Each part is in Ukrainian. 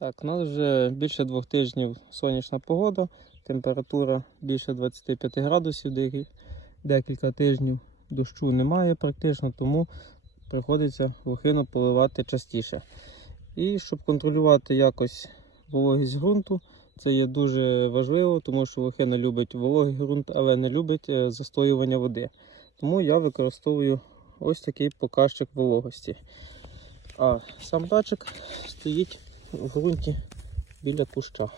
Так, у нас вже більше двох тижнів сонячна погода, температура більше 25 градусів, декілька тижнів дощу немає практично, тому приходиться лохину поливати частіше. І щоб контролювати якось вологість ґрунту, це є дуже важливо, тому що лохина любить вологий ґрунт, але не любить е, застоювання води. Тому я використовую ось такий показчик вологості. А сам датчик стоїть в ґрунті біля куща.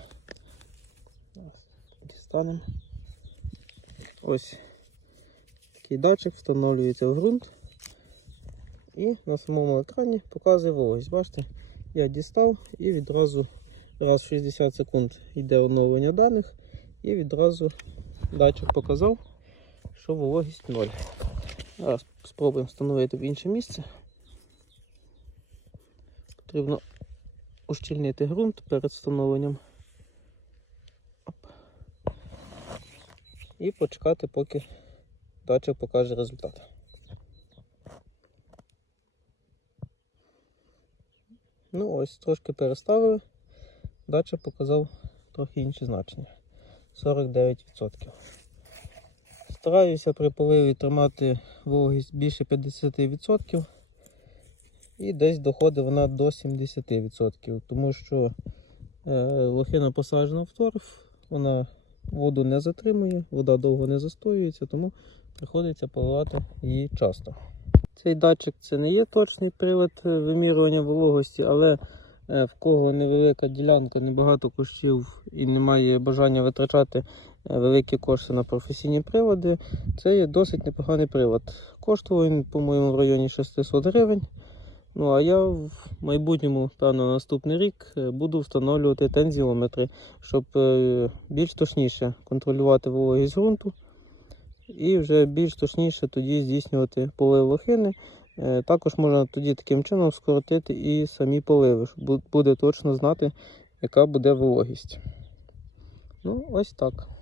Дістанемо. Ось такий датчик встановлюється в ґрунт і на самому екрані показує вологість. Бачите, я дістав і відразу раз в 60 секунд йде оновлення даних і відразу датчик показав, що вологість 0. Зараз спробуємо встановити в інше місце. Потрібно ущільнити ґрунт перед встановленням. Оп. І почекати, поки датчик покаже результат. Ну ось, трошки переставили. Датчик показав трохи інші значення. 49%. Стараюся при поливі тримати вологість більше 50%. І десь доходить вона до 70%, тому що е, лохина посаджена в торф, вона воду не затримує, вода довго не застоюється, тому приходиться поливати її часто. Цей датчик це не є точний прилад е, вимірювання вологості, але е, в кого невелика ділянка, небагато кущів і немає бажання витрачати е, великі кошти на професійні прилади, це є досить непоганий прилад. Коштував він, по-моєму, в районі 600 гривень. Ну а я в майбутньому, певно, на наступний рік е, буду встановлювати тензіометри, щоб е, більш точніше контролювати вологість ґрунту і вже більш точніше тоді здійснювати полив лохини. Е, Також можна тоді таким чином скоротити і самі поливи, щоб буде точно знати, яка буде вологість. Ну, ось так.